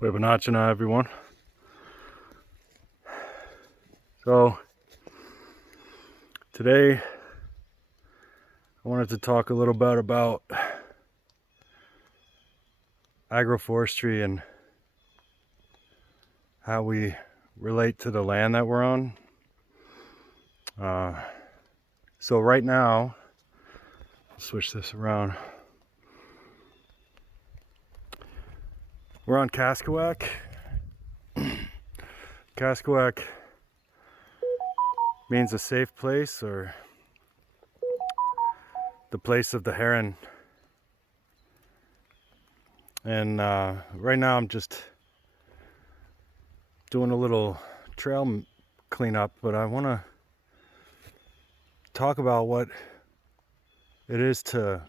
Webanachana, everyone. So today I wanted to talk a little bit about agroforestry and how we relate to the land that we're on. So right now, I'll switch this around. We're on Caskoak. Caskoak means a safe place, or the place of the heron. And right now I'm just doing a little trail cleanup, but I want to talk about what it is to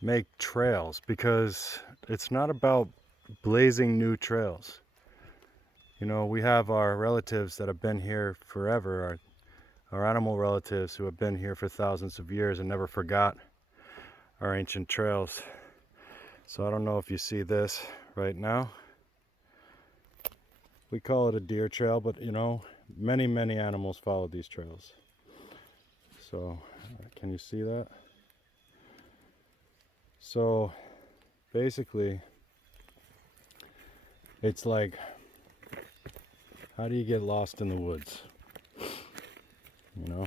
make trails, because it's not about blazing new trails. You know, we have our relatives that have been here forever, our animal relatives who have been here for thousands of years and never forgot our ancient trails. So I don't know if you see this right now. We call it a deer trail, but you know, many animals follow these trails. So can you see that? So basically it's like, how do you get lost in the woods? You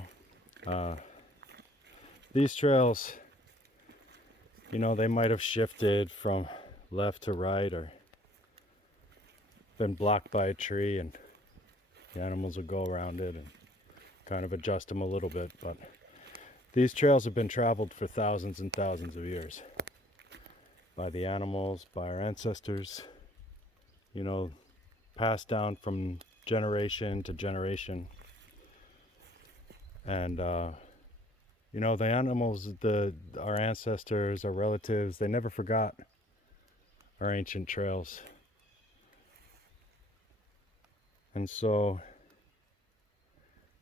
know, these trails, you know, they might have shifted from left to right or been blocked by a tree, and the animals will go around it and kind of adjust them a little bit. But these trails have been traveled for thousands and thousands of years by the animals, by our ancestors, you know, passed down from generation to generation. And you know, the animals, our ancestors, our relatives, they never forgot our ancient trails. And so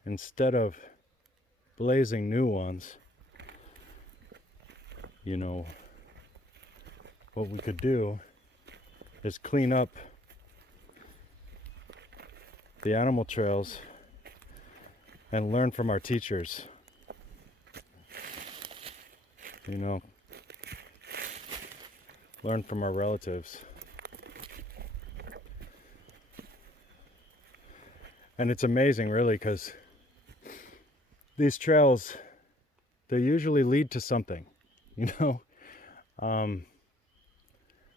instead of blazing new ones, you know, what we could do is clean up the animal trails and learn from our teachers. You know, learn from our relatives. And it's amazing, really, because these trails, they usually lead to something, you know,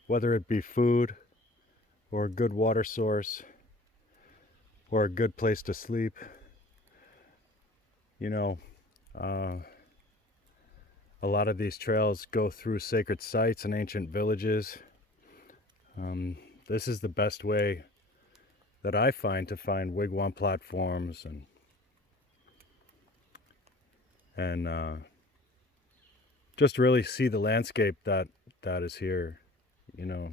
whether it be food or a good water source or a good place to sleep. You know, a lot of these trails go through sacred sites and ancient villages. This is the best way that I find to find wigwam platforms and just really see the landscape that is here. You know,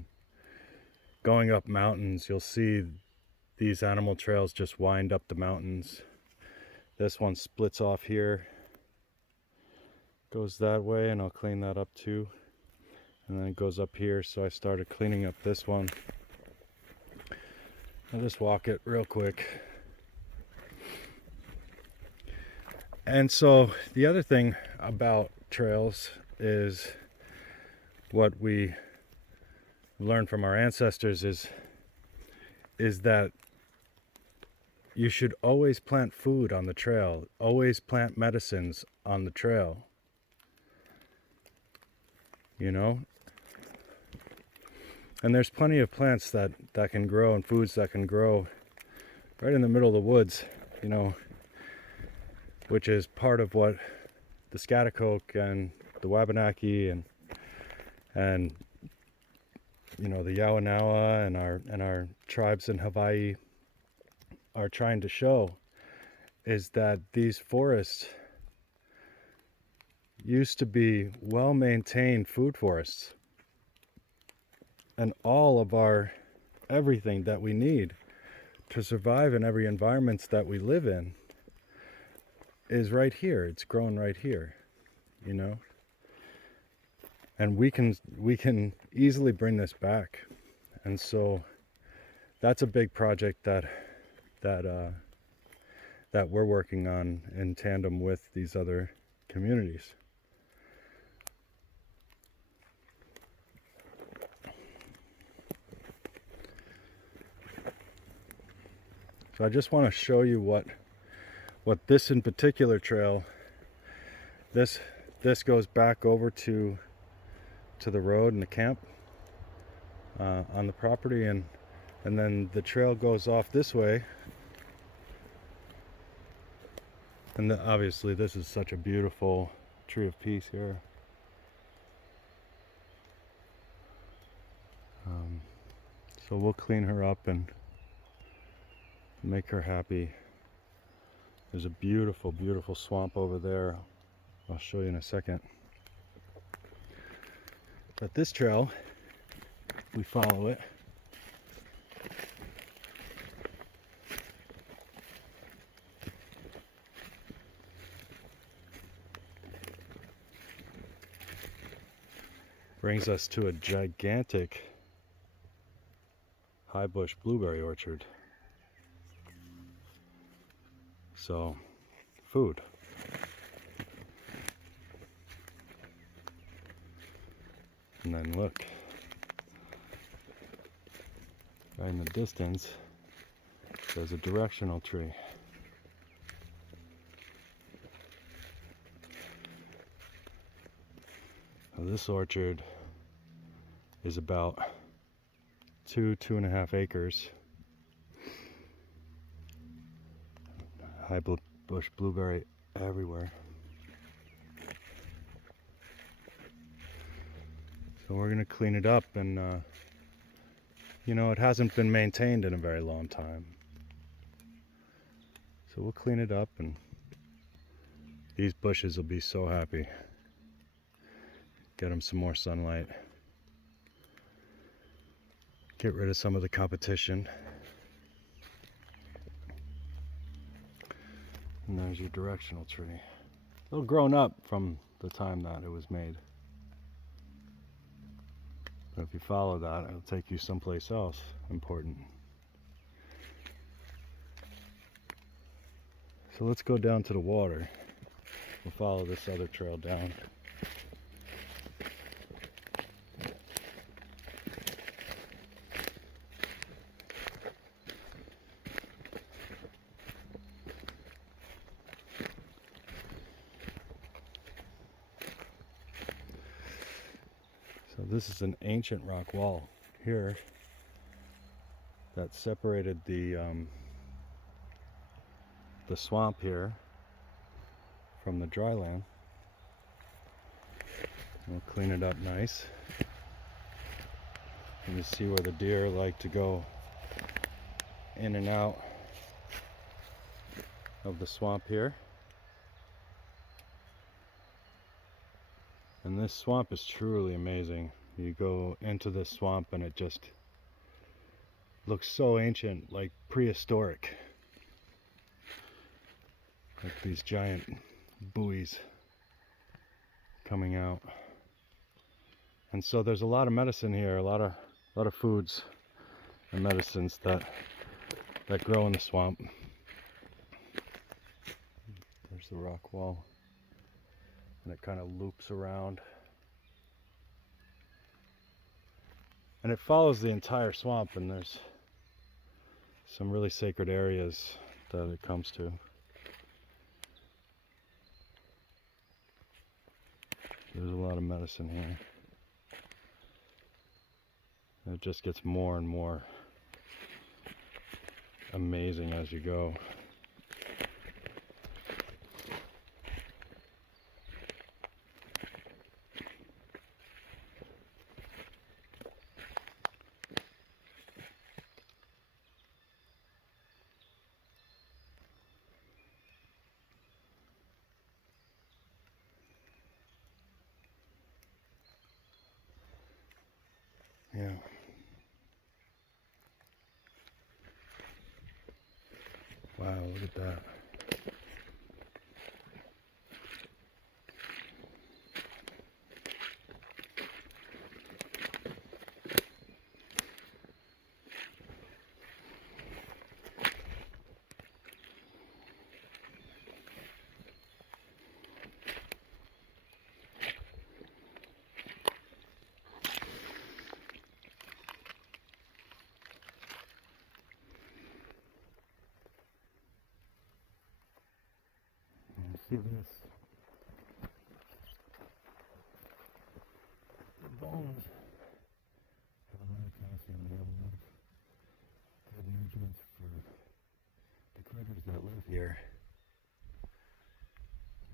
going up mountains, you'll see these animal trails just wind up the mountains. This one splits off here, goes that way, and I'll clean that up too. And then it goes up here, so I started cleaning up this one. I'll just walk it real quick. And so the other thing about trails is what we learned from our ancestors is that you should always plant food on the trail, always plant medicines on the trail. You know? And there's plenty of plants that can grow, and foods that can grow right in the middle of the woods, you know, which is part of what the Schaghticoke and the Wabanaki and you know, the Yawanawa and our tribes in Hawaii are trying to show, is that these forests used to be well-maintained food forests, and all of our everything that we need to survive in every environment that we live in is right here. It's grown right here, you know. And we can easily bring this back. And so that's a big project that we're working on in tandem with these other communities. So I just want to show you what this in particular trail, this goes back over to the road and the camp on the property, and then the trail goes off this way. And obviously this is such a beautiful tree of peace here. So we'll clean her up and make her happy. There's a beautiful, beautiful swamp over there. I'll show you in a second. But this trail, we follow it. Brings us to a gigantic high bush blueberry orchard. So, food. And then look, right in the distance, there's a directional tree. Now this orchard is about 2.5 acres. High bush blueberry everywhere. So we're gonna clean it up, and you know, it hasn't been maintained in a very long time. So we'll clean it up, and these bushes will be so happy. Get them some more sunlight. Get rid of some of the competition. And there's your directional tree. It's all grown up from the time that it was made. But if you follow that, it'll take you someplace else important. So let's go down to the water. We'll follow this other trail down. So this is an ancient rock wall here that separated the swamp here from the dry land. We'll clean it up nice. And you see where the deer like to go in and out of the swamp here. And this swamp is truly amazing. You go into this swamp and it just looks so ancient, like prehistoric. Like these giant buoys coming out. And so there's a lot of medicine here, a lot of foods and medicines that grow in the swamp. There's the rock wall. And it kind of loops around. And it follows the entire swamp, and there's some really sacred areas that it comes to. There's a lot of medicine here. And it just gets more and more amazing as you go. Yeah. Wow, look at that. see this. The bones have a lot of calcium. They have a lot of good nutrients for the critters that live here.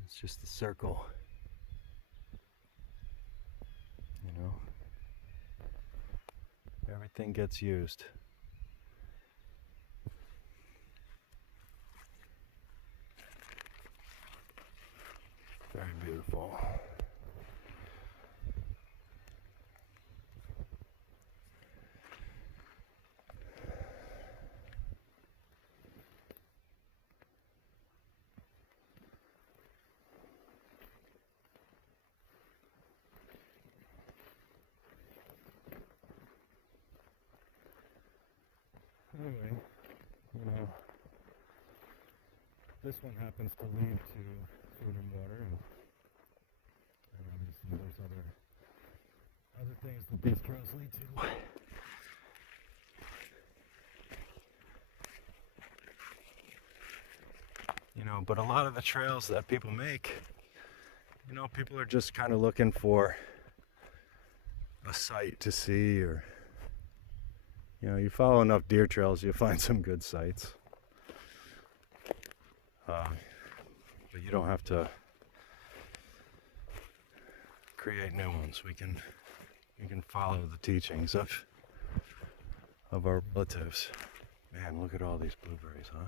It's just a circle, you know. Everything gets used. Very beautiful. Anyway, you know, this one happens to lead to food and water, and obviously there's other things that these trails lead to. You know, but a lot of the trails that people make, you know, people are just kind of looking for a sight to see, or you know, you follow enough deer trails, you'll find some good sights. But you don't have to create new ones. We can follow the teachings of our relatives. Man, look at all these blueberries, huh?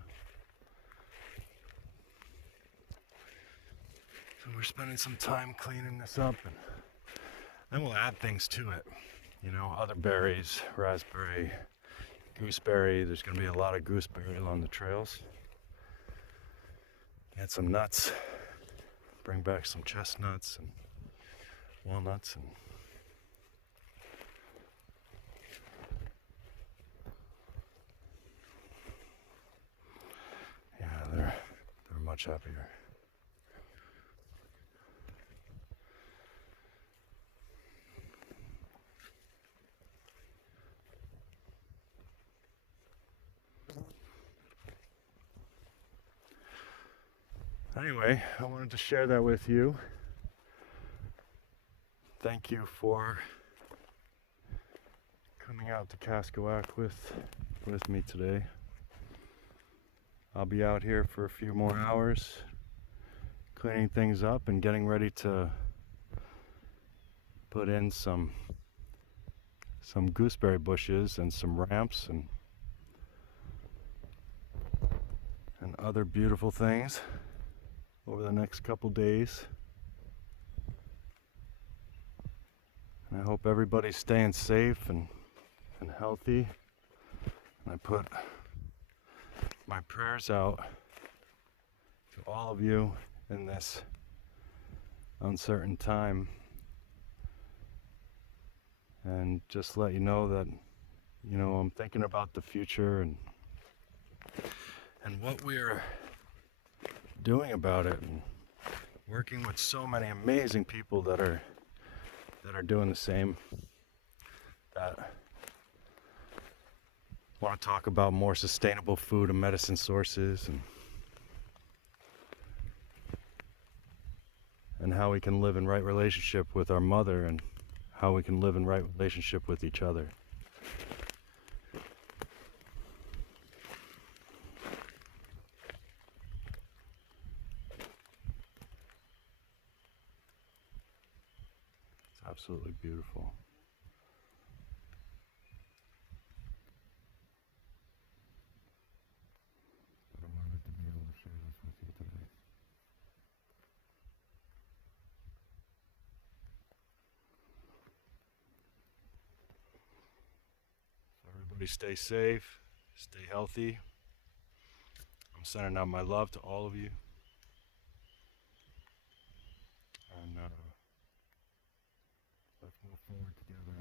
So we're spending some time cleaning this up, and then we'll add things to it. You know, other berries, raspberry, gooseberry. There's going to be a lot of gooseberry along the trails. Add some nuts. Bring back some chestnuts and walnuts, and yeah, they're much happier. Anyway, I wanted to share that with you. Thank you for coming out to Caskoak with me today. I'll be out here for a few more hours, cleaning things up and getting ready to put in some gooseberry bushes and some ramps and other beautiful things over the next couple days. And I hope everybody's staying safe and healthy. And I put my prayers out to all of you in this uncertain time. And just let you know that, you know, I'm thinking about the future and what we're doing about it, and working with so many amazing people that are doing the same, that want to talk about more sustainable food and medicine sources, and how we can live in right relationship with our mother, and how we can live in right relationship with each other. It's absolutely beautiful. But I wanted to be able to share this with you today. So everybody stay safe, stay healthy. I'm sending out my love to all of you. And let's move forward together